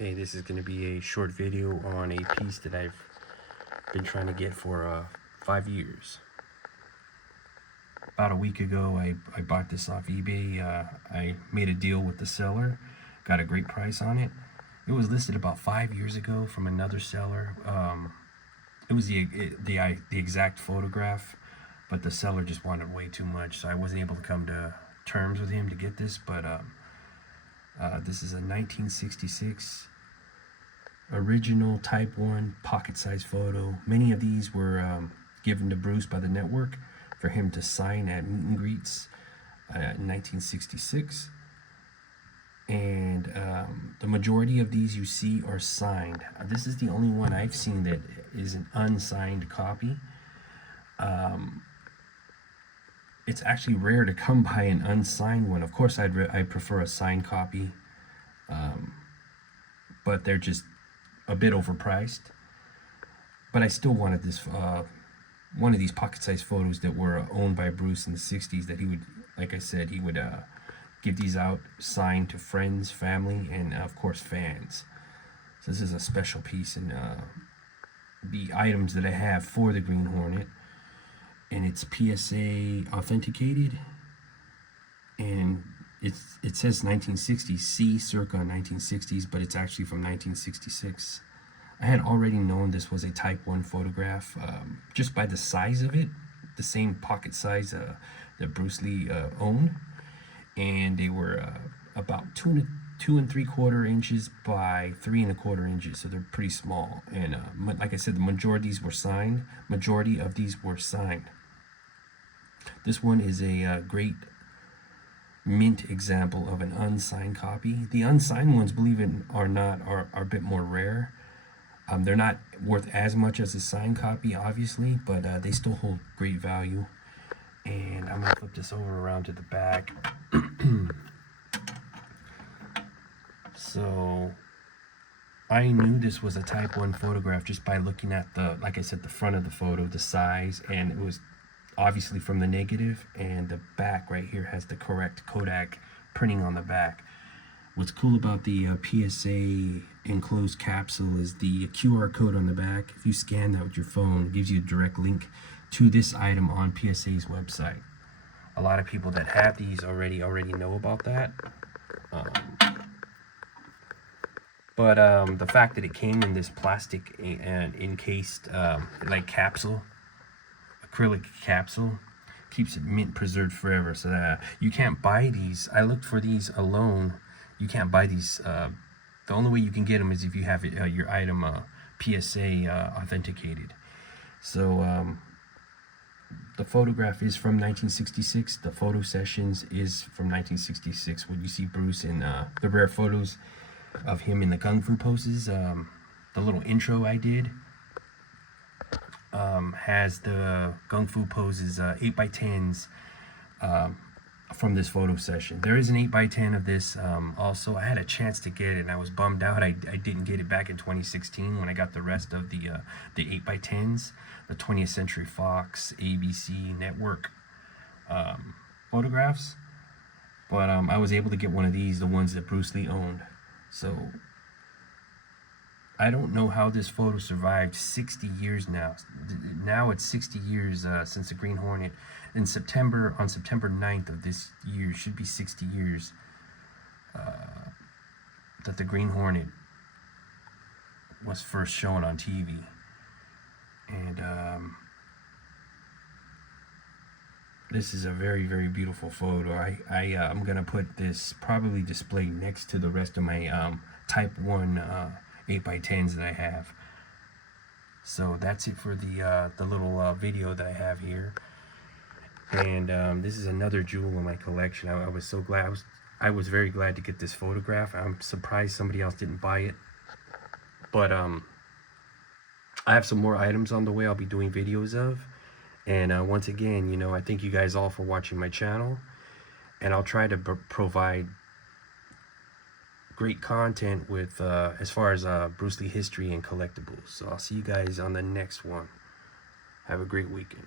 Okay, this is going to be a short video on a piece that I've been trying to get for 5 years. About a week ago, I bought this off eBay. I made a deal with the seller, got a great price on it. It was listed about 5 years ago from another seller. It was the exact photograph, but the seller just wanted way too much, so I wasn't able to come to terms with him to get this. But this is a 1966 original Type 1 pocket-sized photo. Many of these were given to Bruce by the network for him to sign at meet and greets in 1966. And the majority of these you see are signed. This is the only one I've seen that is an unsigned copy. It's actually rare to come by an unsigned one. Of course, I prefer a signed copy, but they're just a bit overpriced. But I still wanted this one of these pocket-sized photos that were owned by Bruce in the 60s, that he would, like I said, he would give these out signed to friends, family, and of course fans. So this is a special piece, and the items that I have for the Green Hornet, and it's PSA authenticated, and it says 1960s, C circa 1960s, but it's actually from 1966. I had already known this was a Type 1 photograph just by the size of it, the same pocket size that Bruce Lee owned, and they were about 2 3/4 inches by 3 1/4 inches, so they're pretty small. And like I said, the majority of these were signed. This one is a great mint example of an unsigned copy. The unsigned ones, believe it or not, are a bit more rare. They're not worth as much as a signed copy, obviously, but they still hold great value. And I'm gonna flip this over around to the back. So I knew this was a Type 1 photograph just by looking at like I said, the front of the photo, the size, and it was obviously from the negative, and the back right here has the correct Kodak printing on the back. What's cool about the PSA enclosed capsule is the QR code on the back. If you scan that with your phone, it gives you a direct link to this item on PSA's website. A lot of people that have these already know about that. But the fact that it came in this plastic and encased like capsule, acrylic capsule, keeps it mint preserved forever. So that you can't buy these. I looked for these alone. You can't buy these. The only way you can get them is if you have your item PSA authenticated. So the photograph is from 1966. The photo sessions is from 1966. When you see Bruce in the rare photos of him in the kung fu poses, the little intro I did has the kung fu poses 8x10s from this photo session. There is an 8x10 of this also. I had a chance to get it, and I was bummed out I didn't get it back in 2016 when I got the rest of the 8x10s, the 20th Century Fox ABC network photographs. But I was able to get one of these, the ones that Bruce Lee owned. So I don't know how this photo survived 60 years now. Now it's 60 years since the Green Hornet. On September 9th of this year, should be 60 years that the Green Hornet was first shown on TV. And this is a very, very beautiful photo. I'm gonna put this probably displayed next to the rest of my Type 1 8x10s that I have. So that's it for the little video that I have here. And this is another jewel in my collection. I was so glad. I was very glad to get this photograph. I'm surprised somebody else didn't buy it. But I have some more items on the way I'll be doing videos of. And once again, I thank you guys all for watching my channel. And I'll try to provide great content with as far as Bruce Lee history and collectibles. So I'll see you guys on the next one. Have a great weekend.